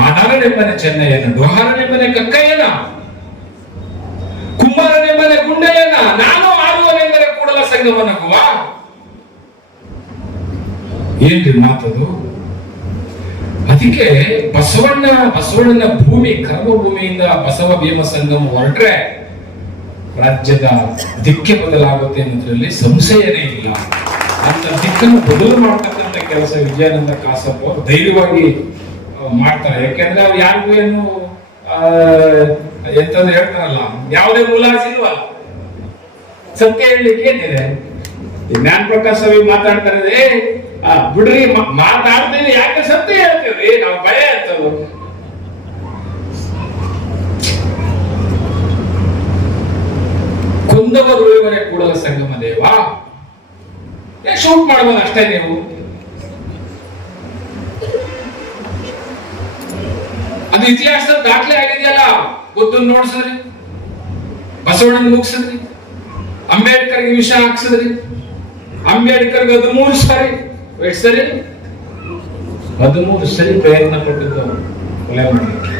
ಮಾನಾರನೆಂಬನೆ ಚೆನ್ನಯ್ಯನ ಡೋಹಾರನೆಂಬನೆ ಕಕ್ಕಯ್ಯನ ಕುಮಾರನೆಂಬನೆ ಗುಂಡಯ್ಯನ, ನಾನು ಆಡುವನೆಂದರೆ ಕೂಡಲ ಸಂಗಮನಗುವ ಏನ್ರಿ ಮಾತದು? ಅದಕ್ಕೆ ಬಸವಣ್ಣ, ಬಸವಣ್ಣನ ಭೂಮಿ, ಕರ್ಮಭೂಮಿಯಿಂದ ಬಸವ ಭೀಮ ಸಂಗಮ ಹೊರಟ್ರೆ ರಾಜ್ಯದ ದಿಕ್ಕೆ ಬದಲಾಗುತ್ತೆ ಅನ್ನೋದ್ರಲ್ಲಿ ಸಂಶಯನೇ ಇಲ್ಲ. ಅಂತ ದಿಕ್ಕನ್ನು ಬದಲು ಮಾಡ್ತಕ್ಕಂಥ ಕೆಲಸ ವಿಜಯಾನಂದ ಕಾಸಪ್ಪ ಅವರು ಧೈರ್ಯವಾಗಿ ಮಾಡ್ತಾರೆ. ಯಾಕೆಂದ್ರೆ ಅವ್ರು ಯಾರಿಗೂ ಏನು ಎಂತಂದ್ರೆ ಹೇಳ್ತಾರಲ್ಲ, ಯಾವುದೇ ಮುಲಾಜಿಲ್ವಲ್ಲ ಸತ್ಯ ಹೇಳಲಿಕ್ಕೆ ಏನಿದೆ ಜ್ಞಾನ ಪ್ರಕಾಶ್ ಸ್ವಾಮಿ ಮಾತಾಡ್ತಾರೆ, ಏ ಬಿಡ್ರಿ ಮಾತಾಡ್ತೀನಿ, ಯಾಕೆ ಸತ್ಯ ಹೇಳ್ತೀವಿ ನಾವು ಭಯ ಅಂತವು ಕುಂದವ ಇವರೇ ಕೂಡಲ ಸಂಗಮ ದೇವ. ಶೂಟ್ ಮಾಡ್ಬೋದು ಅಷ್ಟೇ ನೀವು. ಅದು ಇತಿಹಾಸದ ದಾಖಲೆ ಆಗಿದೆಯಲ್ಲ? ಗೊತ್ತೊಂದು ನೋಡ್ಸಿದ್ರಿ? ಬಸವಣ್ಣನ ಮುಗಿಸಿದ್ರಿ? ಅಂಬೇಡ್ಕರ್ ವಿಷ ಹಾಕ್ಸಿದ್ರಿ? ಅಂಬೇಡ್ಕರ್ ಹದಿಮೂರು ಸಾರಿ. ಎಷ್ಟು ಸರಿ? ಹದಿಮೂರು ಸರಿ ಪ್ರಯತ್ನ ಪಟ್ಟಿದ್ದು ಕೊಲೆ ಮಾಡಲಿಕ್ಕೆ.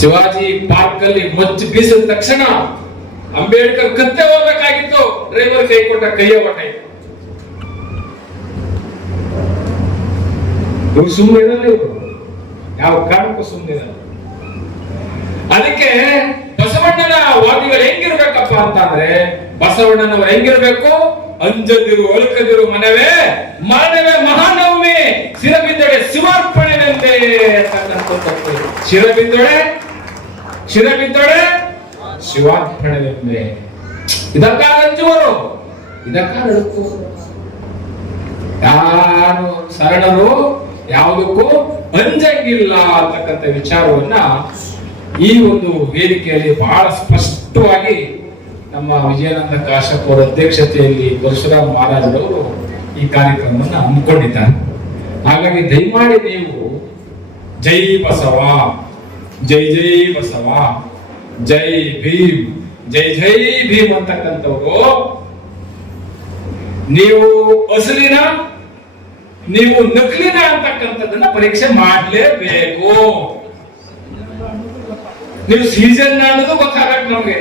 ಶಿವಾಜಿ ಪಾರ್ಕ್ ಅಲ್ಲಿ ಮಚ್ಚಿ ಬೀಸಿದ ತಕ್ಷಣ ಅಂಬೇಡ್ಕರ್ ಕತ್ತೆ ಹೋಗ್ಬೇಕಾಗಿತ್ತು. ಡ್ರೈವರ್ ಕೈ ಕೊಟ್ಟ ಕೈಯ ಇವ್ರು ಸುಮ್ಮನೆ ಇರಲ್ಲ ಯಾವ ಕಾರಣಕ್ಕೂ ಸುಮ್ಮನೆ ಅದಕ್ಕೆ ಬಸವಣ್ಣನ ವಾದಿಗಳು ಹೆಂಗಿರ್ಬೇಕಪ್ಪ ಅಂತಂದ್ರೆ, ಬಸವಣ್ಣನವರು ಹೆಂಗಿರ್ಬೇಕು? ಅಂಜದಿರು, ಒಲಕದಿರು ಮನವೇ ಮರಣವೇ ಮಹಾನವಮಿ ಶಿರಬಿದ್ದಡೆ ಶಿವಾರ್ಪಣೆ ಅಂತಕ್ಕಂಥದ್ದು ಶಿರಬಿದ್ದಡೆ ಶಿರಬಿದ್ದಡೆ ಶಿವಾರ್ಪಣೆನೆಂದೇ ಇದಕ್ಕ ಅಂಜುವರು? ಇದಕ್ಕ ನಡುಕುವರು ಯಾರು? ಶರಣರು ಯಾವುದಕ್ಕೂ ಅಂಜಂಗಿಲ್ಲ ಅಂತಕ್ಕಂಥ ವಿಚಾರವನ್ನ ಈ ಒಂದು ವೇದಿಕೆಯಲ್ಲಿ ಬಹಳ ಸ್ಪಷ್ಟವಾಗಿ ನಮ್ಮ ವಿಜಯಾನಂದ ಕಾಶಪ್ ಅವರ ಅಧ್ಯಕ್ಷತೆಯಲ್ಲಿ ಪರಶುರಾಮ ಮಹಾರಾಜರವರು ಈ ಕಾರ್ಯಕ್ರಮವನ್ನು ಹಮ್ಮಿಕೊಂಡಿದ್ದಾರೆ. ಹಾಗಾಗಿ ದಯಮಾಡಿ ನೀವು ಜೈ ಬಸವ, ಜೈ ಜೈ ಬಸವ, ಜೈ ಭೀಮ್, ಜೈ ಜೈ ಭೀಮ್ ಅಂತಕ್ಕಂಥವ್ರು, ನೀವು ಅಸಲಿನ ನೀವು ನಕಲಿನ ಅಂತಕ್ಕಂಥದ್ದನ್ನ ಪರೀಕ್ಷೆ ಮಾಡಲೇಬೇಕು. ನೀವು ಸೀಸನ್ ಅನ್ನೋದು ಗೊತ್ತಾಗಬೇಕು ನಮ್ಗೆ.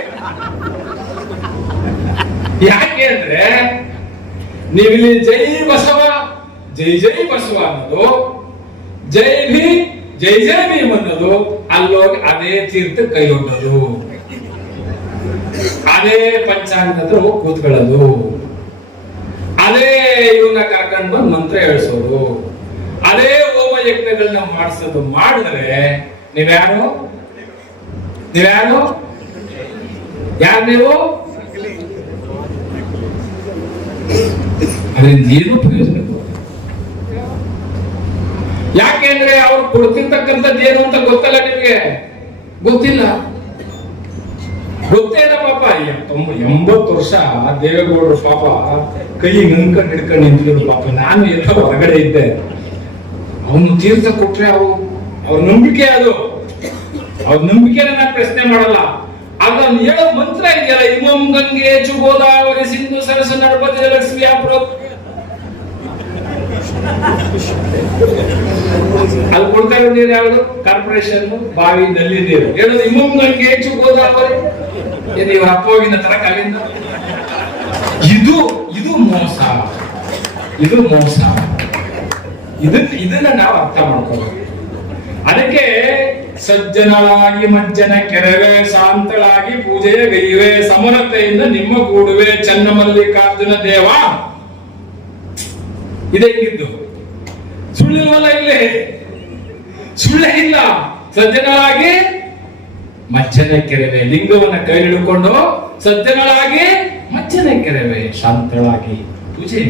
ಯಾಕೆ ಅಂದ್ರೆ, ನೀವಿಲ್ಲಿ ಜೈ ಬಸವ, ಜೈ ಜೈ ಬಸವ ಅನ್ನೋದು, ಜೈ ಭಿ ಜೈ ಜೈ ಭೀಮ್ ಅನ್ನೋದು ಅಲ್ಲೋಗಿ ಅದೇ ತೀರ್ಥ ಕೈಗೊಂಡದು ಅದೇ ಪಂಚಾಂಗದ ಹತ್ರ ಹೋಗಿ ಕೂತ್ಕೊಳ್ಳೋದು ಅದೇ ಇವನ್ನ ಕರ್ಕೊಂಡ್ ಬಂದು ಮಂತ್ರ ಹೇಳ್ಸೋದು ಅದೇ ಹೋಮ ಯಜ್ಞಗಳನ್ನ ಮಾಡಿಸೋದು ಮಾಡಿದ್ರೆ ನೀವ್ಯಾರು? ನೀವ್ಯಾರು? ಯಾರು ನೀವು? ಅದರಿಂದ ಏನು ಪ್ರಯೋಜನ ಯಾಕೆಂದ್ರೆ ಅವ್ರು ಕೊಡ್ತಿರ್ತಕ್ಕಂಥದ್ದು ಏನು ಅಂತ ಗೊತ್ತಲ್ಲ ನಿಮ್ಗೆ? ಗೊತ್ತಿಲ್ಲ. ಗೊತ್ತೇನ ಪಾಪ, ಎಂಬ- ಎಂಬತ್ತು ವರ್ಷ ದೇವೇಗೌಡರು ಪಾಪ ಕೈ ನಂಕಂಡ್ ಹಿಡ್ಕೊಂಡು ನಿಂತಿದ್ರು ಪಾಪ. ನಾನು ಎಲ್ಲ ಹೊರಗಡೆ ಇದ್ದೆ. ಅವನು ತೀರ್ಥ ಕೊಟ್ರೆ ಅವು ಅವ್ರ ನಂಬಿಕೆ ಅದು. ಅವ್ರ ನಂಬಿಕೆನ ನಾನು ಪ್ರಶ್ನೆ ಮಾಡಲ್ಲ. ಆಗ ಹೇಳೋ ಮಂತ್ರ ಇದೆಯಲ್ಲ, ಇಮಂ ಗಂಗೆ ಚು ಗೋದಾವರಿ ಸಿಂಧು ಸರಸ ನಡಪತಿ ಲಕ್ಷ್ಮಿ ಅಪ್ರೋ ಅಲ್ಲಿ ಕೊಡ್ತಾ ಇರೋ ನೀರು ಯಾವುದು? ಕಾರ್ಪೊರೇಷನ್ ಬಾವಿ ನಲ್ಲಿ ನೀರು ಹೇಳೋದು ಇಮಂ ಗಂಗೆ ಚು ಗೋದಾವರಿ? ಏನು ಇವ್ರ ಅಪ್ಪ ಹೋಗಿನ ತರ ಕಾಲಿಂದ ಇದು ಇದು ಮೋಸ. ಇದು ಮೋಸ. ಇದನ್ನ ಇದನ್ನ ನಾವು ಅರ್ಥ ಮಾಡ್ಕೋಬೇಕು ಅದಕ್ಕೆ ಸಜ್ಜನಾಗಿ ಮಜ್ಜನ ಕೆರವೆ, ಶಾಂತಳಾಗಿ ಪೂಜೆಯ ಗೈವೆ, ಸಮರತೆಯಿಂದ ನಿಮ್ಮ ಕೂಡುವೆ ಚನ್ನಮಲ್ಲಿಕಾರ್ಜುನ ದೇವ. ಇದೆ ಸುಳ್ಳಿಲ್ವಲ್ಲ ಇಲ್ಲಿ? ಸುಳ್ಳೇ ಇಲ್ಲ. ಸಜ್ಜನರಾಗಿ ಮಜ್ಜನ ಕೆರೆವೆ, ಲಿಂಗವನ್ನ ಕೈ ಹಿಡ್ಕೊಂಡು ಸಜ್ಜನರಾಗಿ ಮಜ್ಜನ ಕೆರೆವೆ, ಶಾಂತಳಾಗಿ ಪೂಜೆ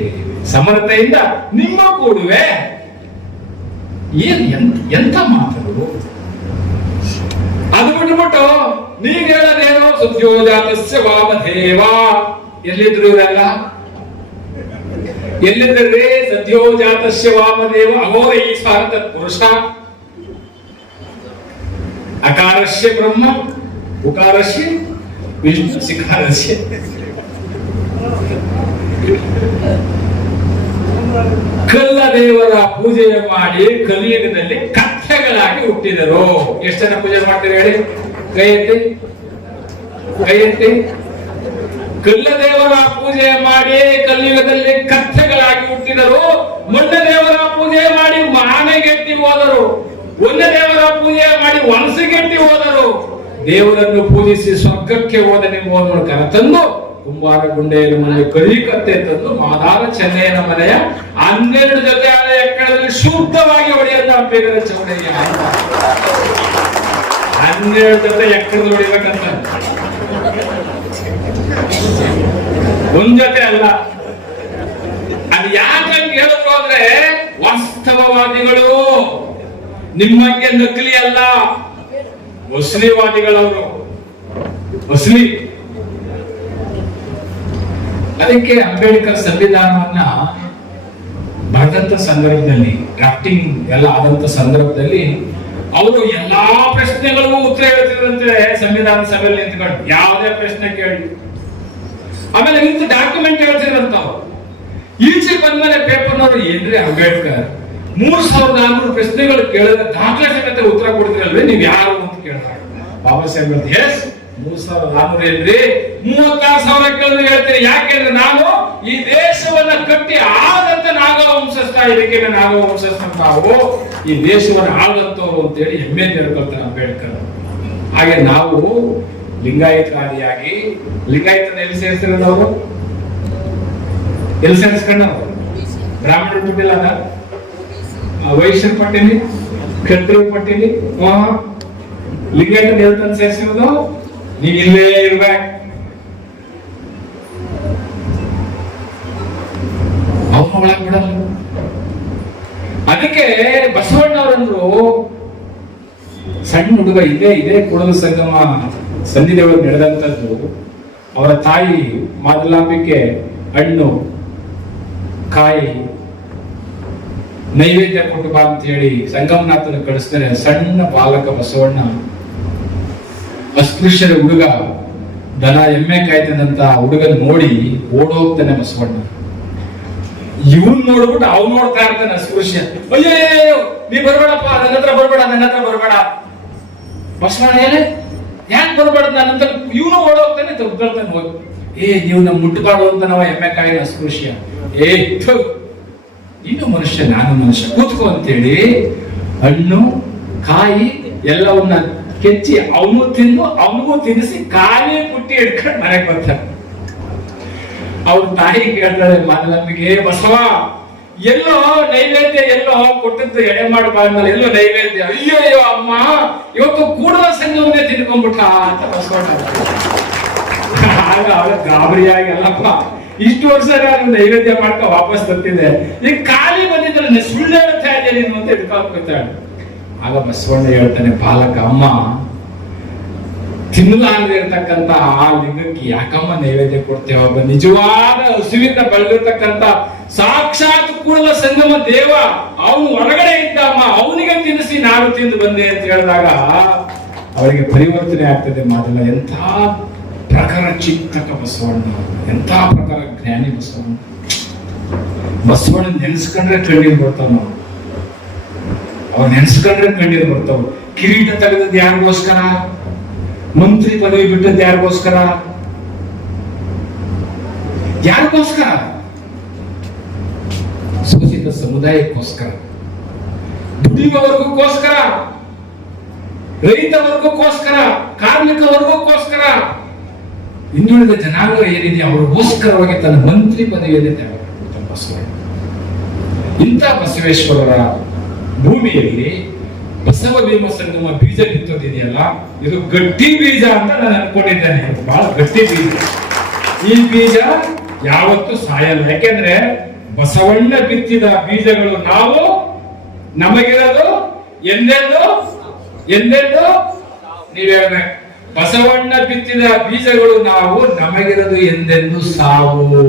ಸಮರ್ಥೆಯಿಂದ ನಿಮ್ಮ ಕೂಡುವೆ. ಏನ್ ಎಂತ ಮಾತುಗಳು? ಅದು ಬಿಟ್ಬಿಟ್ಟು ನೀವ್ ಹೇಳೋದೇನೋ ಸುದ್ಯೋಜಾತಸ್ಯ ವಾಮದೇವ. ಎಲ್ಲಿದ್ರು ಇವರೆಲ್ಲ ಎಲ್ಲಿದ್ದರೆ ಸದ್ಯೋಜಾತಸ್ಯ ವಾಮದೇವ ಅಘೋರ ಈ ಸ್ವಾರ್ಥ ಪುರುಷ. ಅಕಾರಸ್ಯ ಬ್ರಹ್ಮ, ಉಕಾರಸ್ಯ, ವಿಷ್ಣು ಶಿಖಾರಸ್ಯ ಕಲ್ಲ ದೇವರ ಪೂಜೆ ಮಾಡಿ ಕಲಿಯುಗದಲ್ಲಿ ಕಥೆಗಳಾಗಿ ಹುಟ್ಟಿದರು. ಎಷ್ಟು ಜನ ಪೂಜೆ ಮಾಡ್ತಾರೆ ಹೇಳಿ? ಕೈ ಎತ್ತಿ ಕೈ ಎತ್ತಿ ಕಲ್ಲ ದೇವರ ಪೂಜೆ ಮಾಡಿ ಕಲ್ಲಿಗದಲ್ಲಿ ಕಥೆಗಳಾಗಿ ಹುಟ್ಟಿದರು. ದೇವರ ಪೂಜೆ ಮಾಡಿ ಮಾನೆಗೆಟ್ಟಿ ಹೋದರು. ಒಂದ ದೇವರ ಪೂಜೆ ಮಾಡಿ ವನಸಗೆಟ್ಟಿ ಹೋದರು. ದೇವರನ್ನು ಪೂಜಿಸಿ ಸ್ವರ್ಗಕ್ಕೆ ಹೋದ ನಿಮ್ಮನ್ನು ಕರೆತಂದು ಕುಂಬಾರ ಗುಂಡೆಯಲ್ಲಿ ಮನೆ ಕರಿ ಕತ್ತೆ ತಂದು ಮಾದಾರ ಚೆನ್ನಯ್ಯನ ಮನೆಯ ಹನ್ನೆರಡು ಜೊತೆ ಆದ ಎಕ್ಕಡದಲ್ಲಿ ಶುದ್ಧವಾಗಿ ಹೊಡೆಯದ ಅಂಬೇಗರ ಚೌಡಯ್ಯ. ಹನ್ನೆರಡು ಜೊತೆ ಎಕ್ಕಡದಲ್ಲಿ ಹೊಡಿಬೇಕಂತ ಒಂದ್ ಜೊತೆ ಅಲ್ಲ. ಅದು ಯಾಕೆ ಹೇಳಿದ್ರು ಅಂದ್ರೆ ವಾಸ್ತವವಾದಿಗಳು. ನಿಮ್ಮಂಗೆ ನಕಲಿ ಅಲ್ಲ. ಮುಸ್ಲಿವಾದಿಗಳವರು. ಮುಸ್ಲಿ. ಅದಕ್ಕೆ ಅಂಬೇಡ್ಕರ್ ಸಂವಿಧಾನವನ್ನ ಬರೆದಂತ ಸಂದರ್ಭದಲ್ಲಿ ಡ್ರಾಫ್ಟಿಂಗ್ ಎಲ್ಲ ಆದಂತ ಸಂದರ್ಭದಲ್ಲಿ ಅವರು ಎಲ್ಲಾ ಪ್ರಶ್ನೆಗಳಿಗೂ ಉತ್ತರ ಹೇಳ್ತಿದ್ರಂತೆ ಸಂವಿಧಾನ ಸಭೆಯಲ್ಲಿ ನಿಂತ್ಕೊಂಡು. ಯಾವುದೇ ಪ್ರಶ್ನೆ ಕೇಳಿ. ಆಮೇಲೆ ಇಂಥ ಡಾಕ್ಯುಮೆಂಟ್ ಹೇಳ್ತಿರಂತ ಅವ್ರು. ಈಚೆ ಬಂದ್ಮೇಲೆ ಪೇಪರ್ನವರು ಏನ್ರಿ ಅಂಬೇಡ್ಕರ್? ಮೂರ್ ಸಾವಿರದ ನಾಲ್ಕು ಪ್ರಶ್ನೆಗಳು ಕೇಳಿದ ದಾಖಲೆ ಸಮೇತ ಉತ್ತರ ಕೊಡ್ತೀರಲ್ವೇ? ನೀವ್ ಯಾರು ಅಂತ ಕೇಳ್ತಾರೆ ಬಾಬಾ ಸಾಹೇಬ್ ಅಂತ ಎಸ್ ಮೂರ್ ಸಾವಿರದ ಆರ್ನೂರು ಏನ್ರಿ? ಮೂವತ್ತಾರು ಸಾವಿರ ಕೇಳಿದ್ರೆ ಹೇಳ್ತೀರಿ. ಯಾಕೆಂದ್ರೆ ನಾನು ಈ ದೇಶವನ್ನ ಕಟ್ಟಿ ಆದಂತ ನಾಗವ ವಂಶಸ್ಥ ಇದಕ್ಕೆ ನಾಗವ ವಂಶಸ್ಥ ನಾವು ಈ ದೇಶವನ್ನ ಆಳದಂತವ್ರು ಅಂತೇಳಿ ಹೆಮ್ಮೆ ತಿಳ್ಕೊಳ್ತಾರೆ ಅಂಬೇಡ್ಕರ್. ಹಾಗೆ ನಾವು ಲಿಂಗಾಯತವಾದಿಯಾಗಿ ಲಿಂಗಾಯತನ ಎಲ್ಲಿ ಸೇರಿಸಿರೋದು ಅವರು ಎಲ್ಲಿ ಸೇರಿಸ್ಕೊಂಡ ಬ್ರಾಹ್ಮಣರು ಬಿಟ್ಟಿಲ್ಲ ಅದ ವೈಶ್ಯರ ಪಟ್ಟಿಲಿ ಕ್ಷತ್ರಿಯ ಪಟ್ಟಿಲಿ ಲಿಂಗಾಯತನ ಎಲ್ಲಿ ತಂದು ಸೇರಿಸಿರೋದು ನೀವು ಇಲ್ಲೇ ಇರ್ಬೇಕು ಅವ್ರನ್ನ ಒಳಗ್ ಬಿಡಲ್ಲ ಅದಕ್ಕೆ ಬಸವಣ್ಣವರಂದ್ರು ಸಣ್ಣ ಹುಡುಗ ಇದೇ ಇದೇ ಕುಡಲ ಸಂಗಮ ಸಂಧಿದೇವರು ನಡೆದಂಥದ್ದು ಅವರ ತಾಯಿ ಮಾದಲಾಂಬಿಕೆ, ಹಣ್ಣು, ಕಾಯಿ, ನೈವೇದ್ಯ ಕೊಟ್ಟು ಬಾ ಅಂತ ಹೇಳಿ ಸಂಗಮನಾಥನ ಕಳಿಸ್ತಾರೆ. ಸಣ್ಣ ಬಾಲಕ ಬಸವಣ್ಣ, ಅಸ್ಪೃಶ್ಯರ ಹುಡುಗ, ದನ ಎಮ್ಮೆ ಕಾಯ್ತಂತ ಹುಡುಗನ ನೋಡಿ ಓಡೋಗ್ತಾನೆ ಬಸವಣ್ಣ. ಇವನ್ ನೋಡ್ಬಿಟ್ಟು ಅವ್ನು ನೋಡ್ತಾ ಇರ್ತಾನೆ ಅಸ್ಪೃಶ್ಯ. ಅಯ್ಯೋ ನೀ ಬರ್ಬೇಡಪ್ಪ ನನ್ನ ಹತ್ರ ಬರ್ಬೇಡ ನನ್ನ ಹತ್ರ ಬರ್ಬೇಡ. ಬಸವಣ್ಣ, ಏನೇ? ಯಾಕೆ ಬರಬಾರ್ದು? ನನ್ನ ಅಂತ ಇವನು ಓಡೋಗ್ತಾನೆ ತಗ್ತಾನೆ ಹೋಗಿ. ಏ, ನೀವು ನಮ್ಮ ಮುಟ್ಟಬಾರ್ದು ಅಂತ ನಾವು ಎಮ್ಮೆ ಕಾಯಿನ ಅಸ್ಪೃಶ್ಯ ಏ ನೀನು ಮನುಷ್ಯ, ನಾನು ಮನುಷ್ಯ. ಕೂತ್ಕೋ ಅಂತೇಳಿ ಹಣ್ಣು, ಕಾಯಿ ಎಲ್ಲವನ್ನ ಕೆಚ್ಚಿ ಅವನು ತಿಂದು ಅವನಿಗೂ ತಿನ್ನಿಸಿ ಕಾಲೇ ಪುಟ್ಟಿ ಹಿಡ್ಕೊಂಡು ಮನೆಗೆ ಬರ್ತಾನೆ. ಅವ್ರ ತಾಯಿ ಕೇಳ್ತಾಳೆ ಮಾನಲಂಬಿಗೆ ಬಸವ ಎಲ್ಲೋ ನೈವೇದ್ಯ ಎಲ್ಲೋ ಕೊಟ್ಟಿದ್ದು ಎಡೆ ಮಾಡಿ ಬಾದ್ಮೇಲೆ ಎಲ್ಲೋ ನೈವೇದ್ಯ. ಅಯ್ಯೋ ಅಯ್ಯೋ ಅಮ್ಮ, ಇವತ್ತು ಕೂಡಲ ಸಂಘವನ್ನೇ ತಿನ್ಕೊಂಡ್ಬಿಟ್ಟ ಅಂತ ಬಸವಣ್ಣ ಆಗ ಅವಳ ಗಾಬರಿಯಾಗಿ ಅಲ್ಲಪ್ಪ ಇಷ್ಟು ವರ್ಷ ನಾನು ನೈವೇದ್ಯ ಮಾಡ್ಕೊ ವಾಪಸ್ ಬರ್ತಿದ್ದೆ ಈಗ ಖಾಲಿ ಬಂದಿದ್ರೆ ಸುಳ್ಳು ಹೇಳ್ತಾ ಇದ್ದೆ ನೀನು ಅಂತ ಇಟ್ಕೊಂಡ್ಬಿಡ್ತಾಳೆ ಆಗ ಬಸವಣ್ಣ ಹೇಳ್ತಾನೆ, ಬಾಲಕ, ಅಮ್ಮ, ತಿನ್ನಲಾರದೆ ಇರ್ತಕ್ಕಂತ ಆ ಲಿಂಗಕ್ಕೆ ಯಾಕಮ್ಮ ನೈವೇದ್ಯ ಕೊಡ್ತೇವ? ನಿಜವಾದ ಹಸುವಿಂದ ಬೆಳೆದಿರ್ತಕ್ಕಂತ ಸಾಕ್ಷಾತ್ ಕೂಡಲ ಸಂಗಮ ದೇವ, ಅವನು ಹೊರಗಡೆ ಇದ್ದಮ್ಮ ಅವನಿಗೆ ತಿನ್ನಿಸಿ ನಾನು ತಿಂದು ಬಂದೆ ಅಂತ ಹೇಳಿದಾಗ ಅವರಿಗೆ ಪರಿವರ್ತನೆ ಆಗ್ತದೆ ಮಾತಲ್ಲ. ಎಂಥ ಪ್ರಕಾರ ಚಿಂತಕ ಬಸವಣ್ಣ, ಎಂಥ ಪ್ರಕಾರ ಜ್ಞಾನಿ ಬಸವಣ್ಣ. ಬಸವಣ್ಣ ನೆನೆಸ್ಕೊಂಡ್ರೆ ಕಣ್ಣೀರು ಬರ್ತಾವ ಅವ್ರು ನೆನೆಸ್ಕೊಂಡ್ರೆ ಕಣ್ಣೀರು ಬರ್ತಾವ. ಕಿರೀಟ ತೆಗೆದದ್ದು ಯಾರಿಗೋಸ್ಕರ? ಮಂತ್ರಿ ಪದವಿ ಬಿಟ್ಟದ್ದು ಯಾರಿಗೋಸ್ಕರ? ಯಾರಿಗೋಸ್ಕರ? ಶೋಷಿತ ಸಮುದಾಯಕ್ಕೋಸ್ಕರ. ದುಡಿಯುವ ರೈತ ವರ್ಗಕ್ಕೋಸ್ಕರ ಕಾರ್ಮಿಕ ವರ್ಗಕ್ಕೋಸ್ಕರ ಹಿಂದುಳಿದ ಜನಾಂಗ ಏನಿದೆ ಅವರಿಗೋಸ್ಕರವಾಗಿ ತನ್ನ ಮಂತ್ರಿ ಪದವಿಯಲ್ಲಿ ತೆಗೆದುಕೊಂಡ ಬಸವಣ್ಣ. ಇಂಥ ಬಸವೇಶ್ವರರ ಭೂಮಿಯಲ್ಲಿ ಬಸವ ಭೀಮ ಸಂಗಮ ಬೀಜ ಬಿತ್ತೋದಿದೆಯಲ್ಲ, ಇದು ಗಟ್ಟಿ ಬೀಜ ಅಂತ ನಾನು ಅನ್ಕೊಂಡಿದ್ದೇನೆ. ಬಹಳ ಗಟ್ಟಿ ಬೀಜ. ಈ ಬೀಜ ಯಾವತ್ತೂ ಸಾಯಲ್ಲ. ಯಾಕೆಂದ್ರೆ ಬಸವಣ್ಣ ಬಿತ್ತಿದ ಬೀಜಗಳು ನಾವು, ನಮಗಿರೋದು, ಎಂದೆಂದು ಎಂದೆಂದು ನೀವ್ ಹೇಳ್ಬೇಕು ಬಸವಣ್ಣ ಬಿತ್ತಿದ ಬೀಜಗಳು ನಾವು, ನಮಗಿರೋದು ಎಂದೆಂದು ಸಾವು.